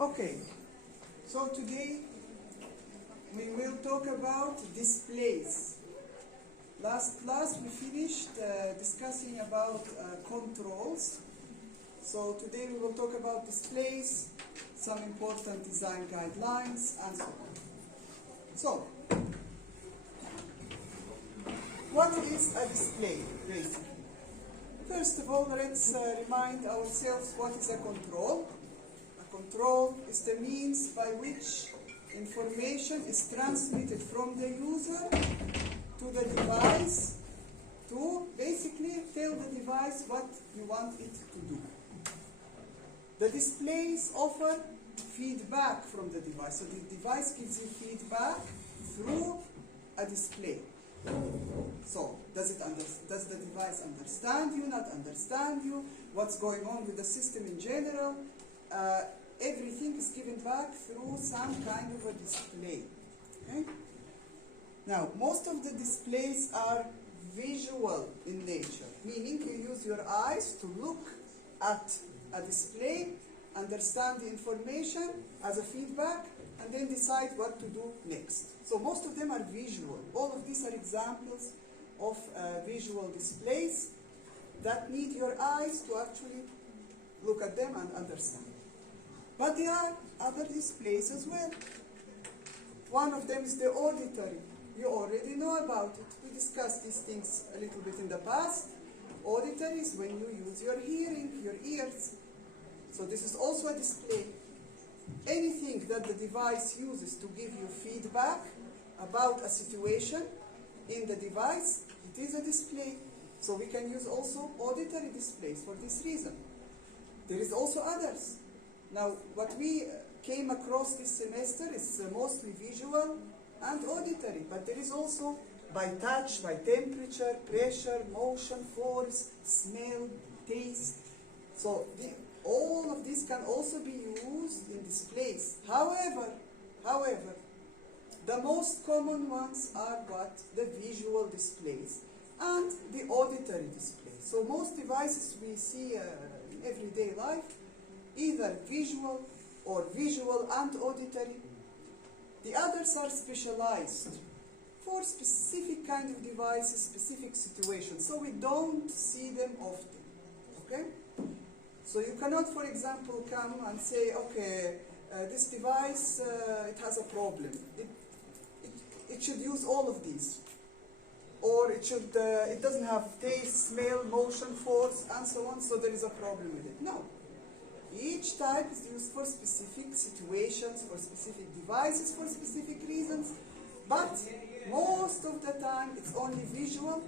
Okay, so today we will talk about displays. Last class we finished discussing about controls. So today we will talk about displays, some important design guidelines, and so on. So, what is a display, basically? First of all, let's remind ourselves what is a control. A control is the means by which information is transmitted from the user to the device to basically tell the device what you want it to do. The displays offer feedback from the device. So the device gives you feedback through a display. So, does the device understand you, not understand you? What's going on with the system in general? Everything is given back through some kind of a display. Okay? Now, most of the displays are visual in nature, meaning you use your eyes to look at a display, understand the information as a feedback, and then decide what to do next. So most of them are visual. All of these are examples of visual displays that need your eyes to actually look at them and understand. But there are other displays as well. One of them is the auditory. You already know about it. We discussed these things a little bit in the past. Auditory is when you use your hearing, your ears. So this is also a display. Anything that the device uses to give you feedback about a situation in the device, it is a display. So we can use also auditory displays for this reason. There is also others. Now, what we came across this semester is mostly visual and auditory, but there is also by touch, by temperature, pressure, motion, force, smell, taste. So all of these can also be used in displays. However, the most common ones are what? The visual displays and the auditory displays. So most devices we see in everyday life, either visual or visual and auditory. The others are specialized for specific kind of devices, specific situations. So we don't see them often. Okay? So you cannot, for example, come and say, okay, this device, it has a problem. It should use all of these. Or it doesn't have taste, smell, motion, force, and so on, so there is a problem with it. No. Each type is used for specific situations, for specific devices, for specific reasons. But most of the time, it's only visual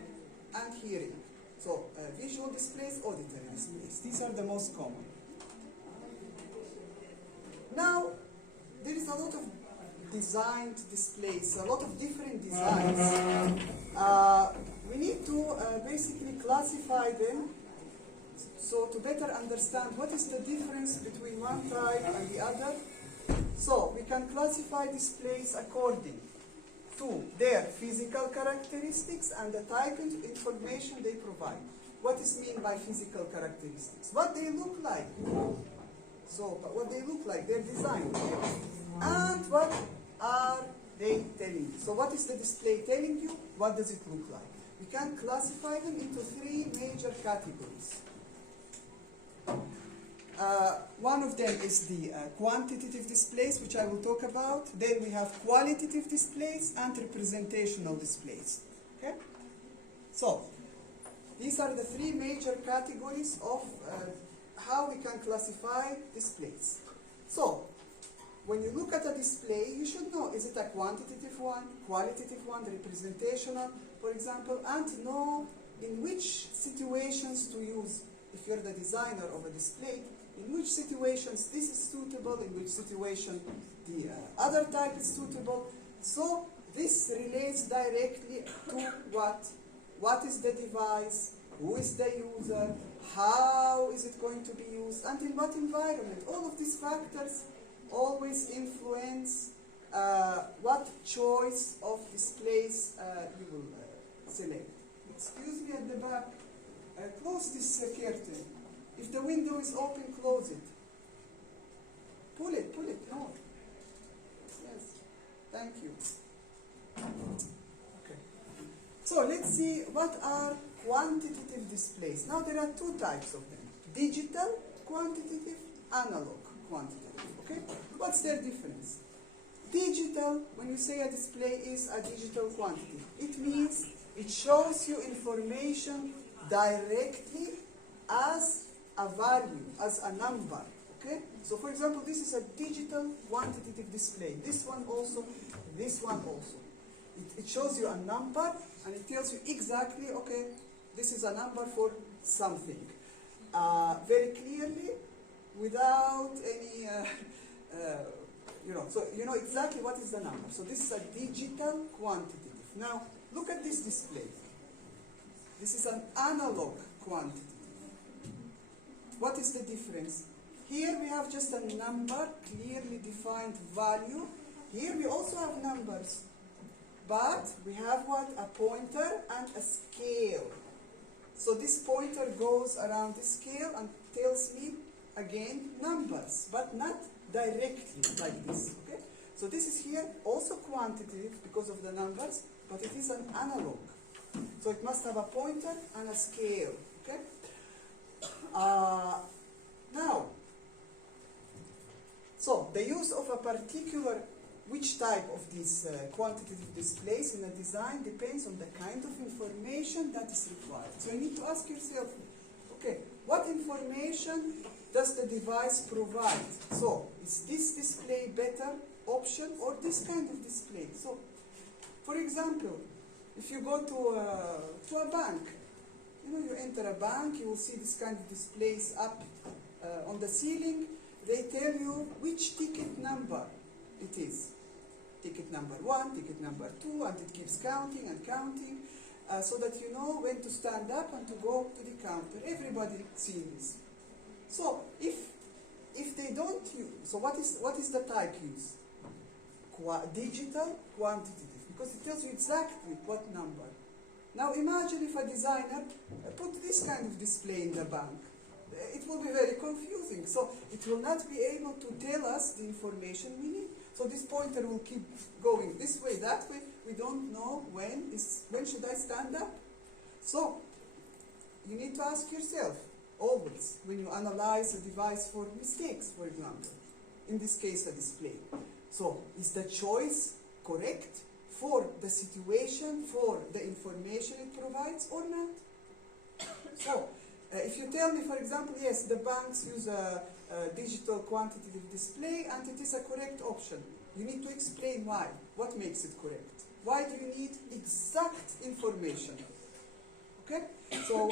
and hearing. So, visual displays, auditory displays. These are the most common. Now, there is a lot of designed displays, a lot of different designs. We need to basically classify them so to better understand what is the difference between one type and the other. So, we can classify displays according to their physical characteristics and the type of information they provide. What is meant by physical characteristics? What they look like. So, what they look like, their design. And what are they telling you? So, what is the display telling you? What does it look like? We can classify them into three major categories. One of them is the quantitative displays, which I will talk about. Then we have qualitative displays and representational displays. Okay? So, these are the three major categories of how we can classify displays. So, when you look at a display, you should know, is it a quantitative one, qualitative one, representational, for example, and know in which situations to use. If you're the designer of a display, in which situations this is suitable, in which situation the other type is suitable. So this relates directly to what? What is the device? Who is the user? How is it going to be used? And in what environment? All of these factors always influence what choice of displays you will select. Excuse me at the back. Close this curtain. If the window is open, close it. Pull it, no. Yes, thank you. Okay. So let's see what are quantitative displays. Now there are two types of them. Digital quantitative, analog quantitative. Okay? What's their difference? Digital, when you say a display is a digital quantity, it means it shows you information directly as a value, as a number. Okay? So for example, this is a digital quantitative display. This one also, this one also. It shows you a number and it tells you exactly, okay, this is a number for something. Very clearly, without any, so you know exactly what is the number. So this is a digital quantitative. Now, look at this display. This is an analog quantitative. What is the difference? Here we have just a number, clearly defined value. Here we also have numbers. But we have what? A pointer and a scale. So this pointer goes around the scale and tells me, again, numbers, but not directly like this. Okay? So this is here also quantitative because of the numbers, but it is an analog. So it must have a pointer and a scale. Okay? Now, so the use of a particular, which type of these quantitative displays in a design depends on the kind of information that is required. So you need to ask yourself, okay, what information does the device provide? So, is this display better option or this kind of display? So, for example, if you go to a bank, you enter a bank, you will see this kind of displays up on the ceiling. They tell you which ticket number it is. Ticket number 1, ticket number 2, and it keeps counting and counting, so that you know when to stand up and to go to the counter. Everybody sees this. So if they don't use, so what is the type used? Digital quantitative, because it tells you exactly what number. Now imagine if a designer put this kind of display in the bank. It will be very confusing. So it will not be able to tell us the information we need. So this pointer will keep going this way, that way. We don't know when should I stand up. So you need to ask yourself always when you analyze a device for mistakes, for example. In this case, a display. So is the choice correct for the situation, for the information it provides or not? So if you tell me, for example, yes, the banks use a digital quantitative display and it is a correct option, you need to explain why. What makes it correct? Why do you need exact information? Okay? So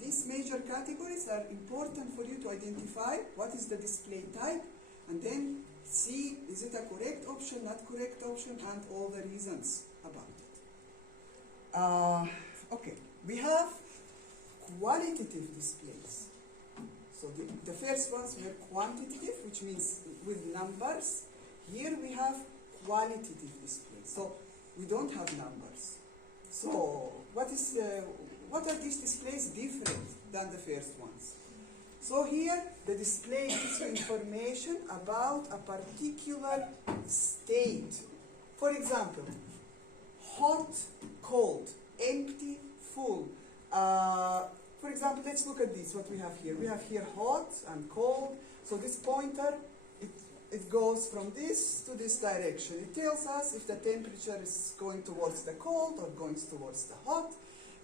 these major categories are important for you to identify what is the display type and then see, is it a correct option, not correct option, and all the reasons about it. Okay, we have qualitative displays. So the first ones were quantitative, which means with numbers. Here we have qualitative displays. So we don't have numbers. So what are these displays different than the first ones? So here the display gives you information about a particular state. For example, hot, cold, empty, full. For example, let's look at this, what we have here. We have here hot and cold. So this pointer, it goes from this to this direction. It tells us if the temperature is going towards the cold or going towards the hot.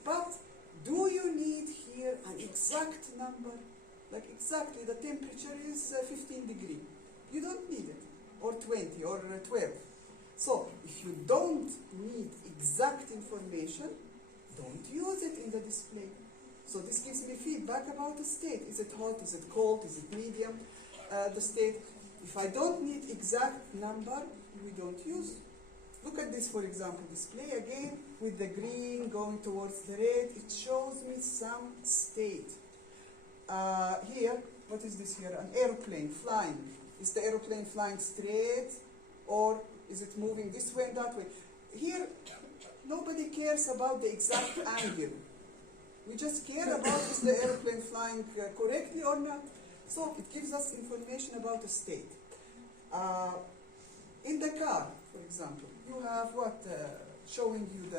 But do you need here an exact number? Like exactly the temperature is 15 degrees. You don't need it. Or 20 or 12. So if you don't need exact information, don't use it in the display. So this gives me feedback about the state. Is it hot? Is it cold? Is it medium? The state. If I don't need exact number, we don't use. Look at this, for example, display again with the green going towards the red. It shows me some state. Here, what is this here? An aeroplane flying. Is the aeroplane flying straight or is it moving this way and that way? Here, nobody cares about the exact angle. We just care about is the airplane flying correctly or not. So it gives us information about the state. In the car, for example, you have what? Showing you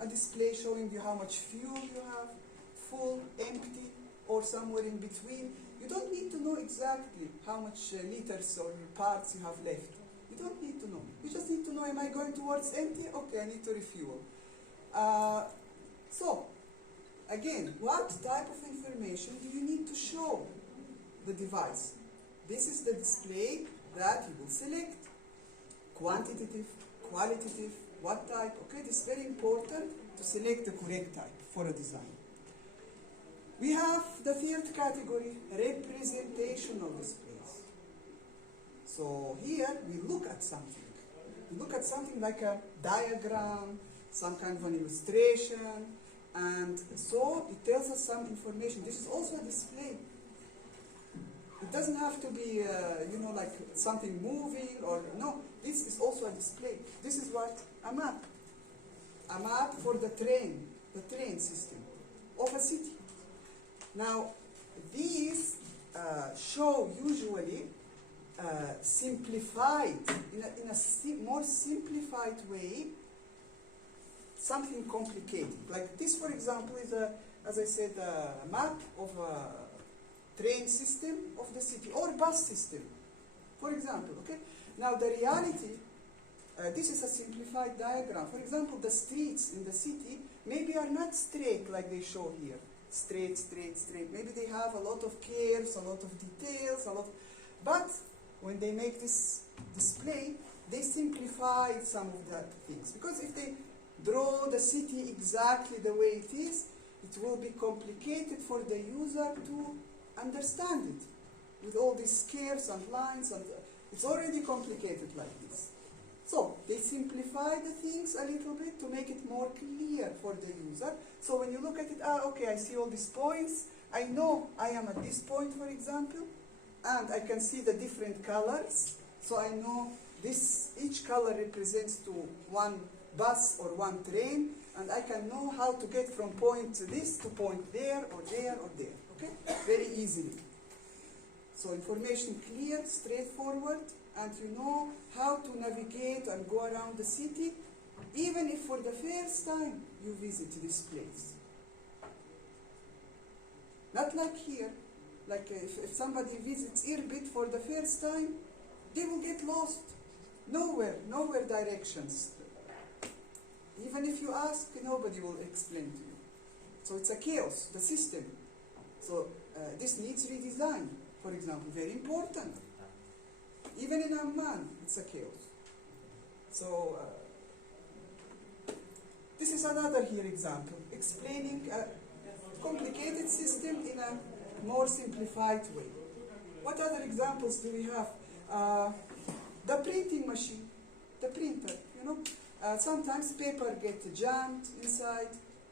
a display showing you how much fuel you have, full, empty, or somewhere in between. You don't need to know exactly how much liters or parts you have left. You don't need to know. You just need to know, am I going towards empty? Okay, I need to refuel. So, again, what type of information do you need to show the device? This is the display that you will select. Quantitative, qualitative, what type? Okay, this is very important to select the correct type for a design. We have the third category, representational displays. So here we look at something. We look at something like a diagram, some kind of an illustration, and so it tells us some information. This is also a display. It doesn't have to be, like something moving or, no, this is also a display. This is what? A map. A map for the train system of a city. Now, these show usually simplified, in a more simplified way, something complicated. Like this, for example, is, as I said, a map of a train system of the city, or bus system, for example, okay? Now, the reality, this is a simplified diagram. For example, the streets in the city maybe are not straight like they show here. Straight, straight, straight. Maybe they have a lot of curves, a lot of details, but when they make this display, they simplify some of the things. Because if they draw the city exactly the way it is, it will be complicated for the user to understand it. With all these curves and lines, and it's already complicated like this. So they simplify the things a little bit to make it more clear for the user. So when you look at it, okay, I see all these points. I know I am at this point, for example, and I can see the different colors. So I know each color represents to one bus or one train, and I can know how to get from point to this to point there or there or there. Okay, very easily. So information clear, straightforward, and you know how to navigate and go around the city, even if for the first time you visit this place. Not like here, like if somebody visits Irbit for the first time, they will get lost. Nowhere directions. Even if you ask, nobody will explain to you. So it's a chaos, the system. So this needs redesign, for example, very important. Even in Amman, it's a chaos. So this is another here example, explaining a complicated system in a more simplified way. What other examples do we have? The printing machine, the printer, sometimes paper gets jammed inside,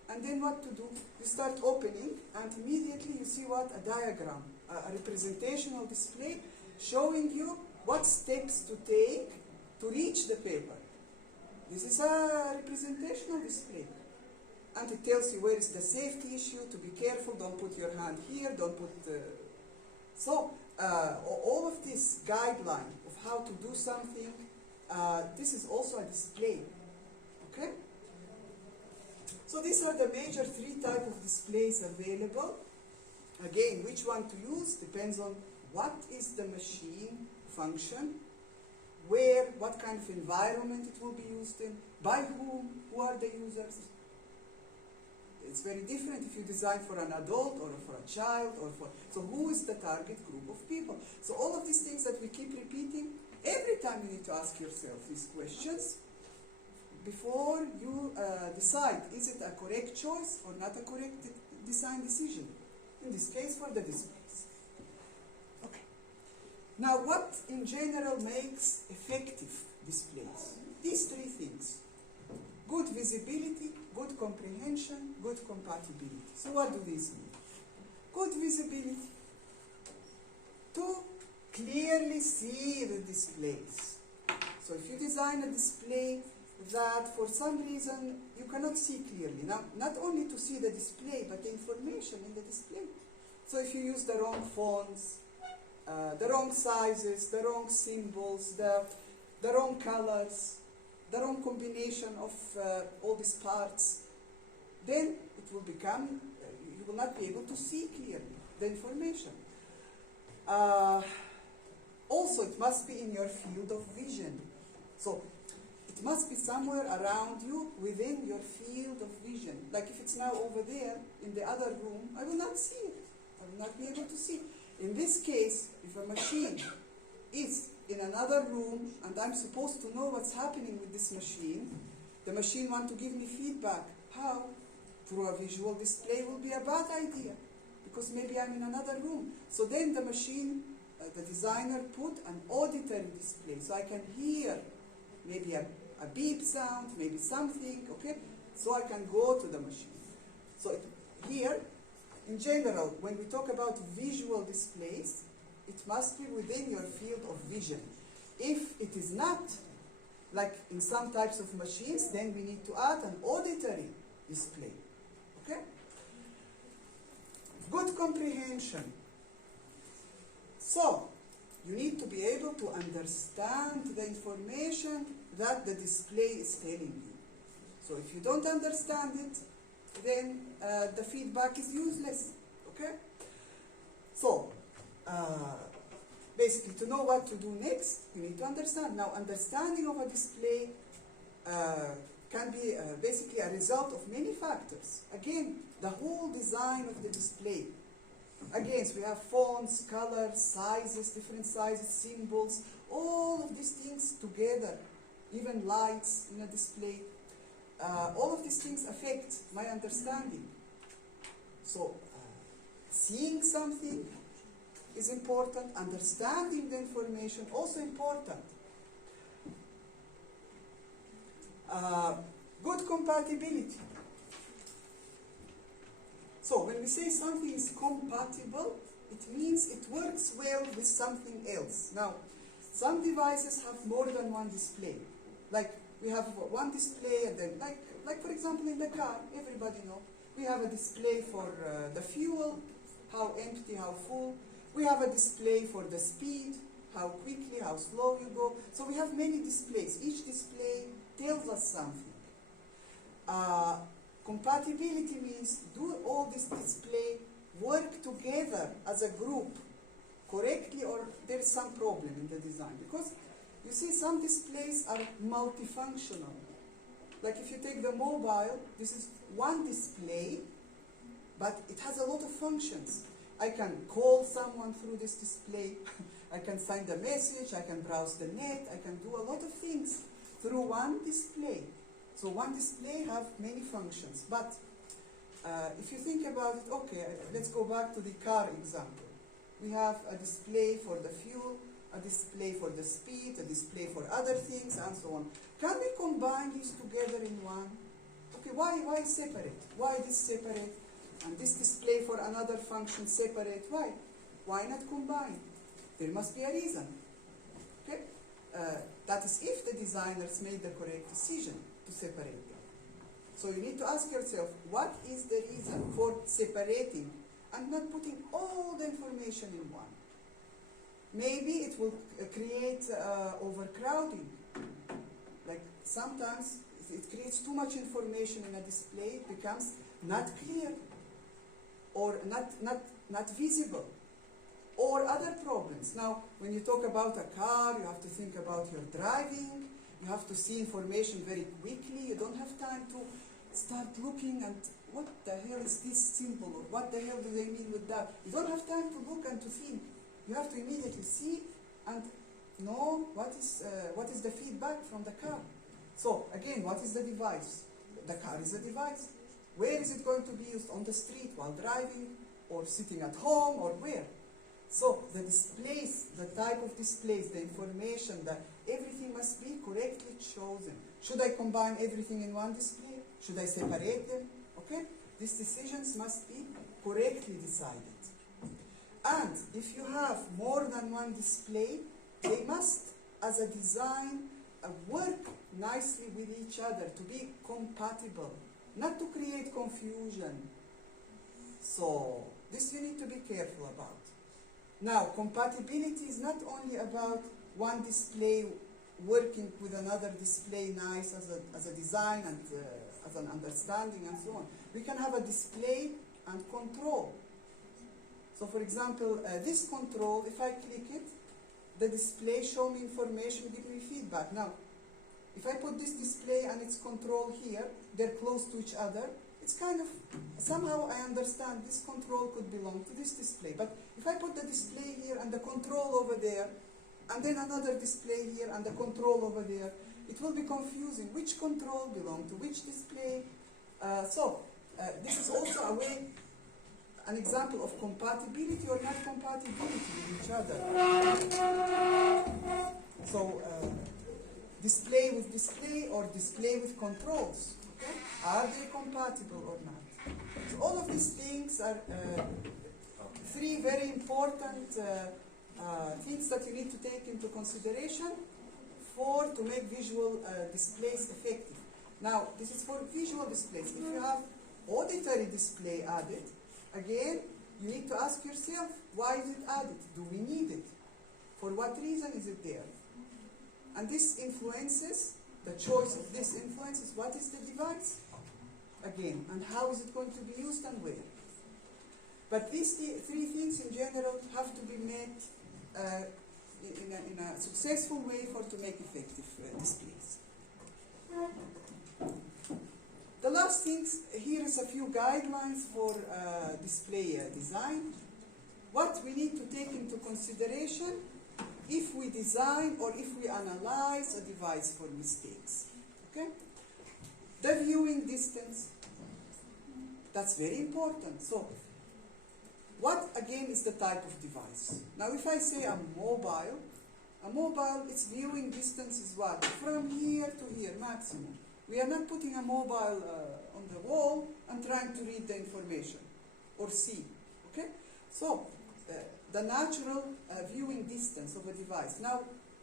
and then what to do? You start opening, and immediately you see what? A diagram, a representational display showing you what steps to take to reach the paper. This is a representational display. And it tells you where is the safety issue, to be careful, don't put your hand here, don't put... So, all of this guideline of how to do something, this is also a display. Okay? So these are the major 3 types of displays available. Again, which one to use depends on what is the machine function, where, what kind of environment it will be used in, by whom, who are the users. It's very different if you design for an adult or for a child so who is the target group of people? So all of these things that we keep repeating, every time you need to ask yourself these questions before you decide, is it a correct choice or not a correct design decision? In this case, for the displays. Okay. Now, what in general makes effective displays? These 3 things. Good visibility, good comprehension, good compatibility. So what do these mean? Good visibility. To clearly see the displays. So if you design a display that for some reason you cannot see clearly, now not only to see the display, but the information in the display. So if you use the wrong fonts, the wrong sizes, the wrong symbols, the wrong colors, the wrong combination of all these parts, then it will become, you will not be able to see clearly the information. Also, it must be in your field of vision. So, it must be somewhere around you, within your field of vision. Like if it's now over there, in the other room, I will not see it. I will not be able to see. In this case, if a machine is in another room, and I'm supposed to know what's happening with this machine, the machine wants to give me feedback. How? Through a visual display will be a bad idea, because maybe I'm in another room. So then the machine, the designer put an auditory display, so I can hear maybe a beep sound, maybe something, okay? So I can go to the machine. So here, in general, when we talk about visual displays, it must be within your field of vision. If it is not, like in some types of machines, then we need to add an auditory display, okay? Good comprehension. So, you need to be able to understand the information that the display is telling you. So if you don't understand it, then the feedback is useless, okay? So, basically, to know what to do next, you need to understand. Now, understanding of a display can be basically a result of many factors. Again, the whole design of the display. Again, so we have fonts, colors, sizes, different sizes, symbols, all of these things together, even lights in a display. All of these things affect my understanding. So, seeing something is important, understanding the information also important. Good compatibility. So when we say something is compatible, it means it works well with something else. Now, some devices have more than one display. Like we have one display, and then like for example in the car, everybody knows, we have a display for the fuel, how empty, how full. We have a display for the speed, how quickly, how slow you go. So we have many displays. Each display tells us something. Compatibility means do all this display work together as a group correctly, or there's some problem in the design. Because you see some displays are multifunctional. Like if you take the mobile, this is one display, but it has a lot of functions. I can call someone through this display, I can send a message, I can browse the net, I can do a lot of things through one display. So one display have many functions. But if you think about it, okay, let's go back to the car example. We have a display for the fuel, a display for the speed, a display for other things, and so on. Can we combine these together in one? Okay, why separate? Why this separate? And this display for another function separate? Why? Why not combine? There must be a reason. Okay? That is if the designers made the correct decision to separate them. So you need to ask yourself, what is the reason for separating and not putting all the information in one? Maybe it will create overcrowding. Like sometimes it creates too much information in a display, it becomes not clear or not visible, or other problems. Now, when you talk about a car, you have to think about your driving, you have to see information very quickly, you don't have time to start looking and what the hell is this symbol, or what the hell do they mean with that? You don't have time to look and to think. You have to immediately see and know what is the feedback from the car. So, again, what is the device? The car is a device. Where is it going to be used? On the street while driving, or sitting at home, or where? So the displays, the type of displays, the information, everything must be correctly chosen. Should I combine everything in one display? Should I separate them? Okay? These decisions must be correctly decided. And if you have more than one display, they must, as a design, work nicely with each other to be compatible, not to create confusion. So this you need to be careful about. Now, compatibility is not only about one display working with another display nice as a design and as an understanding and so on. We can have a display and control. So for example, this control, if I click it, the display show me information, give me feedback. Now, if I put this display and its control here, they're close to each other, it's kind of, somehow I understand this control could belong to this display. But if I put the display here and the control over there, and then another display here and the control over there, it will be confusing. Which control belong to which display? This is also a way, an example of compatibility or not compatibility with each other. So, display with display or display with controls. Okay? Are they compatible or not? So all of these things are three very important things that you need to take into consideration to make visual displays effective. Now, this is for visual displays. If you have auditory display added, again, you need to ask yourself, why is it added? Do we need it? For what reason is it there? And this influences, the choice of this influences what is the device, again, and how is it going to be used and where. But these three things in general have to be met in a successful way to make effective displays. The last things, here is a few guidelines for display design. What we need to take into consideration if we design or if we analyze a device for mistakes. Okay? The viewing distance, that's very important. So, what again is the type of device? Now if I say a mobile, its viewing distance is what? From here to here, maximum. We are not putting a mobile on the wall and trying to read the information or see. Okay? So, the natural viewing distance of a device. Now,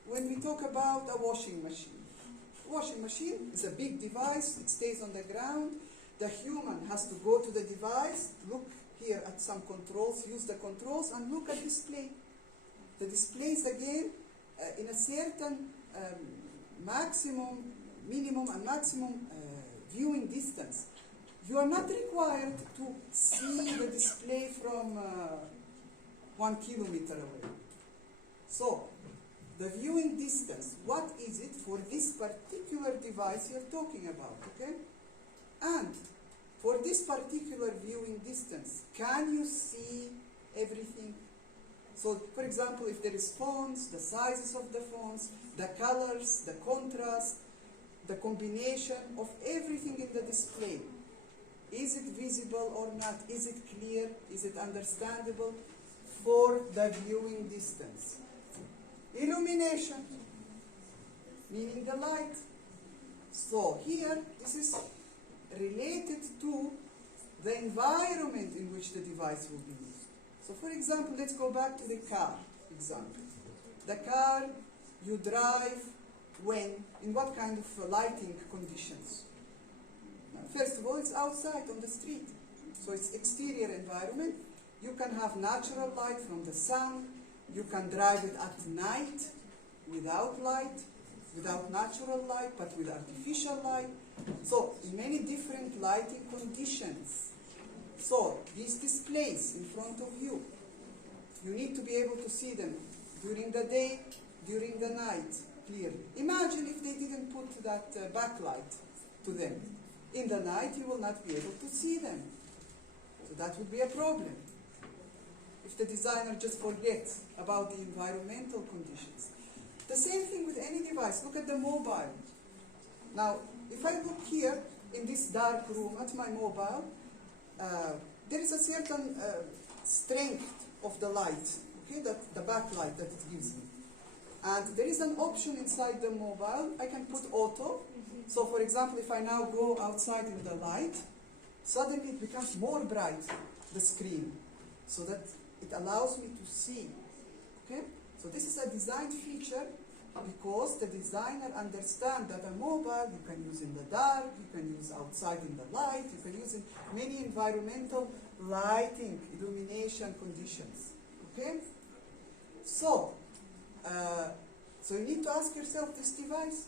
when we talk about a washing machine is a big device, it stays on the ground. The human has to go to the device, look here at some controls, use the controls, and look at display. The displays again in a certain minimum and maximum viewing distance. You are not required to see the display from 1 kilometer away. So, the viewing distance, what is it for this particular device you're talking about, okay? And for this particular viewing distance, can you see everything? So, for example, if there is fonts, the sizes of the fonts, the colors, the contrast, the combination of everything in the display. Is it visible or not? Is it clear? Is it understandable? For the viewing distance. Illumination, meaning the light. So here, this is related to the environment in which the device will be used. So for example, let's go back to the car example. The car you drive when? In what kind of lighting conditions? First of all, it's outside on the street. So it's exterior environment. You can have natural light from the sun. You can drive it at night without light, without natural light, but with artificial light. So many different lighting conditions. So these displays in front of you, you need to be able to see them during the day, during the night, clearly. Imagine if they didn't put that backlight to them. In the night, you will not be able to see them. So that would be a problem. If the designer just forgets about the environmental conditions. The same thing with any device. Look at the mobile. Now, if I look here in this dark room at my mobile, there is a certain strength of the light, okay, the backlight that it gives me. And there is an option inside the mobile. I can put auto. So, for example, if I now go outside in the light, suddenly it becomes more bright, the screen, so that it allows me to see. Okay? So this is a design feature because the designer understands that a mobile you can use in the dark, you can use outside in the light, you can use in many environmental lighting, illumination conditions. Okay? So, so you need to ask yourself, this device,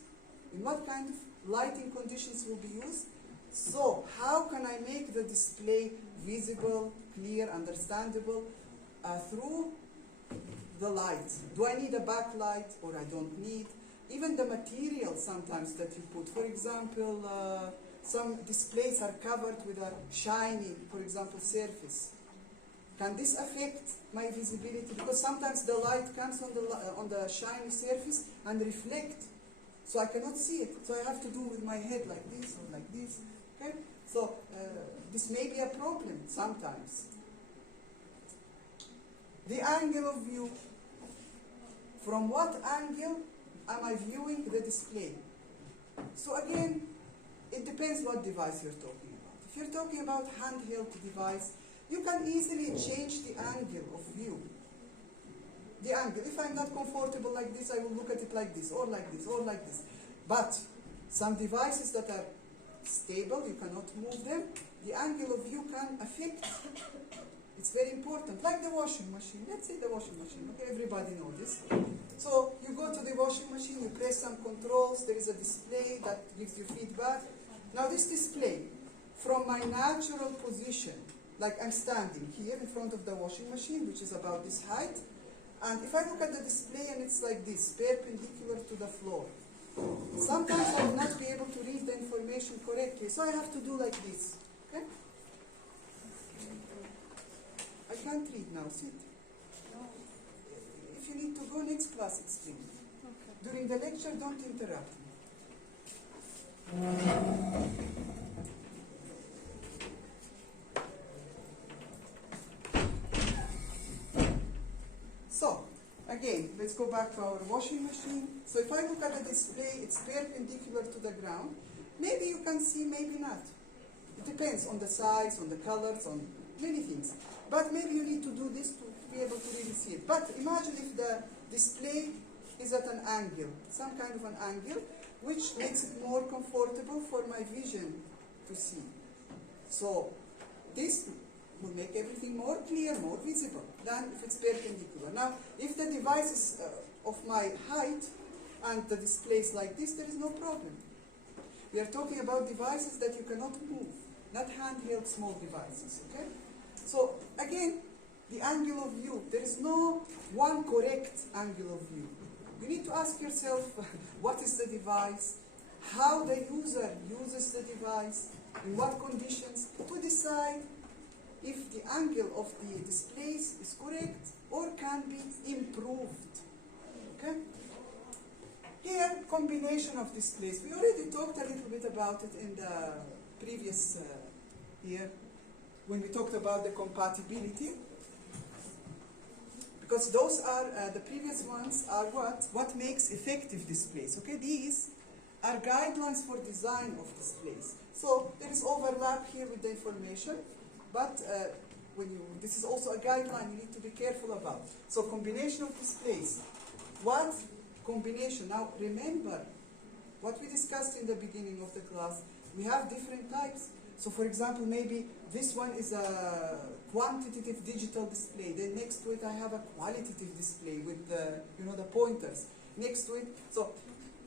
in what kind of lighting conditions will be used? So, how can I make the display visible, clear, understandable through the light? Do I need a backlight or I don't need? Even the material sometimes that you put. For example, some displays are covered with a shiny, for example, surface. Can this affect my visibility? Because sometimes the light comes on the shiny surface and reflect, so I cannot see it. So I have to do with my head like this or like this. Okay? So this may be a problem sometimes. The angle of view. From what angle am I viewing the display? So again, it depends what device you're talking about. If you're talking about handheld device, you can easily change the angle of view. The angle. If I'm not comfortable like this, I will look at it like this, or like this, or like this. But some devices that are stable, you cannot move them, the angle of view can affect. It's very important. Like the washing machine. Let's say the washing machine. Okay, everybody knows this. So you go to the washing machine, you press some controls, there is a display that gives you feedback. Now this display, from my natural position, like I'm standing here in front of the washing machine, which is about this height, and if I look at the display and it's like this, perpendicular to the floor, sometimes I will not be able to read the information correctly, so I have to do like this. Okay? I can't read now, sit. If you need to go next class, explain. Okay. During the lecture, don't interrupt me. So, again, let's go back to our washing machine. So if I look at the display, it's perpendicular to the ground. Maybe you can see, maybe not. It depends on the size, on the colors, on many things. But maybe you need to do this to be able to really see it. But imagine if the display is at an angle, some kind of an angle, which makes it more comfortable for my vision to see. So this will make everything more clear, more visible than if it's perpendicular. Now, if the device is of my height and the display is like this, there is no problem. We are talking about devices that you cannot move, not handheld small devices, okay? So again, the angle of view, there is no one correct angle of view. You need to ask yourself, what is the device, how the user uses the device, in what conditions, to decide if the angle of the displays is correct or can be improved. Okay? Here, combination of displays. We already talked a little bit about it in the previous year when we talked about the compatibility. Because those are, the previous ones are what makes effective displays. Okay, these are guidelines for design of displays. So there is overlap here with the information, but this is also a guideline you need to be careful about. So combination of displays. What combination? Now remember what we discussed in the beginning of the class. We have different types. So for example, maybe this one is a quantitative digital display. Then next to it I have a qualitative display with the, the pointers. Next to it, so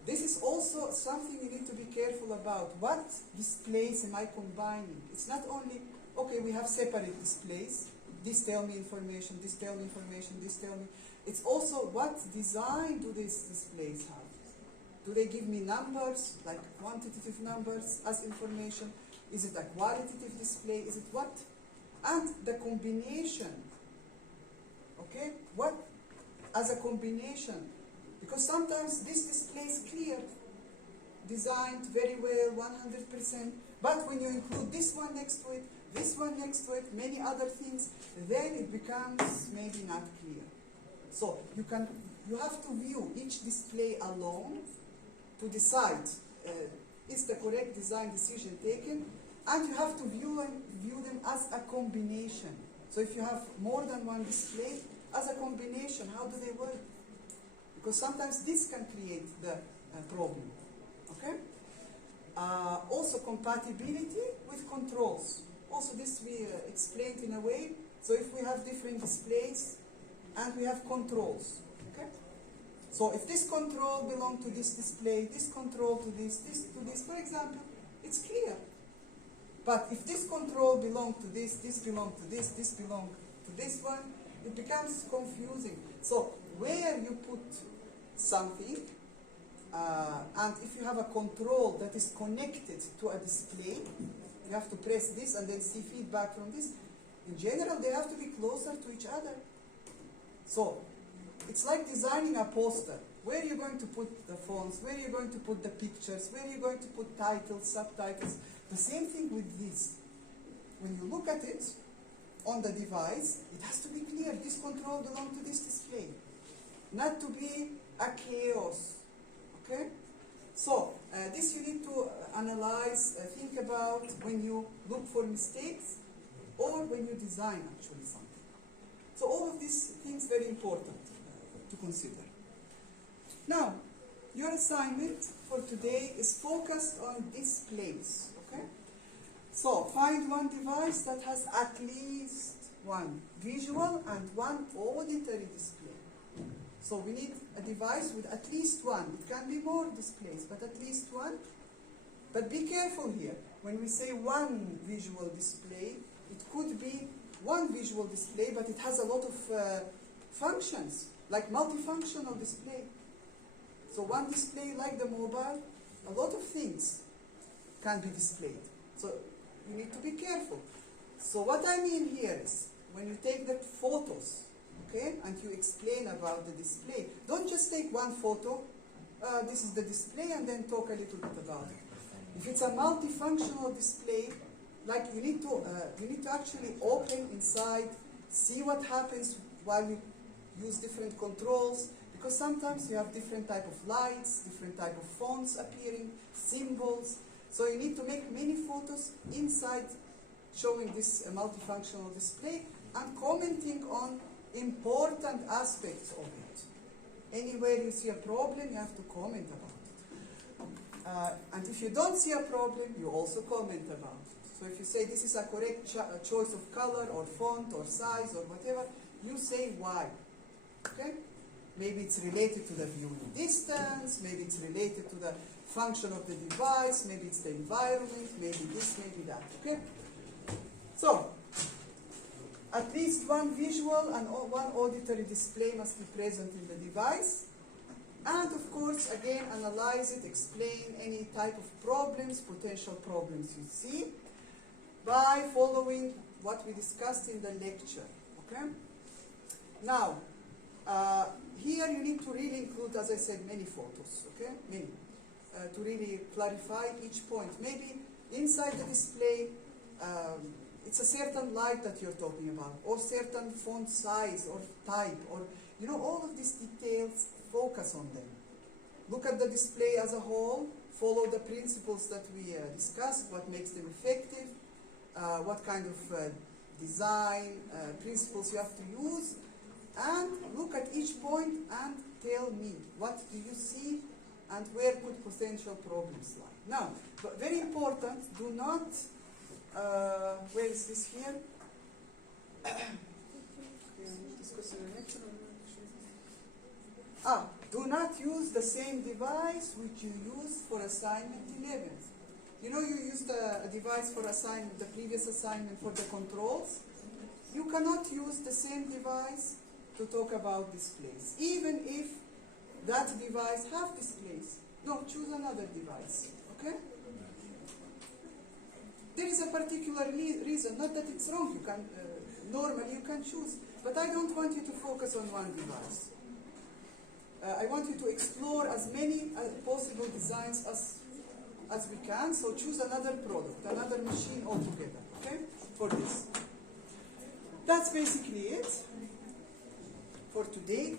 this is also something you need to be careful about. What displays am I combining? It's not only, okay, we have separate displays. This tell me information, this tell me information, this tell me. It's also what design do these displays have? Do they give me numbers, like quantitative numbers as information? Is it a qualitative display? Is it what? And the combination, okay? What as a combination? Because sometimes this display is clear, designed very well, 100%, but when you include this one next to it, this one next to it, many other things, then it becomes maybe not clear. So you have to view each display alone to decide is the correct design decision taken, and you have to view them as a combination. So if you have more than one display, as a combination, how do they work? Because sometimes this can create the problem. Okay? Also compatibility with controls. Also this we explained in a way. So if we have different displays and we have controls. Okay? So if this control belongs to this display, this control to this to this, for example, it's clear. But if this control belongs to this belongs to this belongs to this one, it becomes confusing. So where you put something, and if you have a control that is connected to a display, you have to press this and then see feedback from this. In general, they have to be closer to each other. So it's like designing a poster. Where are you going to put the fonts? Where are you going to put the pictures? Where are you going to put titles, subtitles? The same thing with this. When you look at it on the device, it has to be clear. This control belongs to this display. Not to be a chaos. Okay? So, this you need to analyze, think about when you look for mistakes or when you design actually something. So all of these things very important to consider. Now, your assignment for today is focused on displays. Okay? So find one device that has at least one visual and one auditory display. So we need a device with at least one. It can be more displays, but at least one. But be careful here. When we say one visual display, it could be one visual display, but it has a lot of functions, like multifunctional display. So one display, like the mobile, a lot of things can be displayed. So you need to be careful. So what I mean here is, when you take the photos, okay, and you explain about the display, don't just take one photo, this is the display, and then talk a little bit about it. If it's a multifunctional display, like you need to actually open inside, see what happens while you use different controls, because sometimes you have different type of lights, different type of fonts appearing, symbols. So you need to make many photos inside showing this multifunctional display and commenting on important aspects of it. Anywhere you see a problem, you have to comment about it. And if you don't see a problem, you also comment about it. So if you say this is a correct choice of color or font or size or whatever, you say why. Okay? Maybe it's related to the viewing distance, maybe it's related to the function of the device, maybe it's the environment, maybe this, maybe that. Okay? So, at least one visual and one auditory display must be present in the device. And of course, again, analyze it, explain any type of problems, potential problems you see, by following what we discussed in the lecture. Okay? Now, here you need to really include, as I said, many photos. Okay? Many. To really clarify each point. Maybe inside the display, it's a certain light that you're talking about, or certain font size or type, or all of these details, focus on them. Look at the display as a whole, follow the principles that we discussed, what makes them effective, what kind of design principles you have to use, and look at each point and tell me, what do you see and where could potential problems lie. Now, but very important, do not, where is this here? Do not use the same device which you used for assignment 11. You used a device for assignment, the previous assignment for the controls. You cannot use the same device to talk about displays, even if that device have displays. No, choose another device, okay? There is a particular reason, not that it's wrong, you can, normally you can choose, but I don't want you to focus on one device. I want you to explore as many possible designs as we can, so choose another product, another machine altogether, okay, for this. That's basically it for today.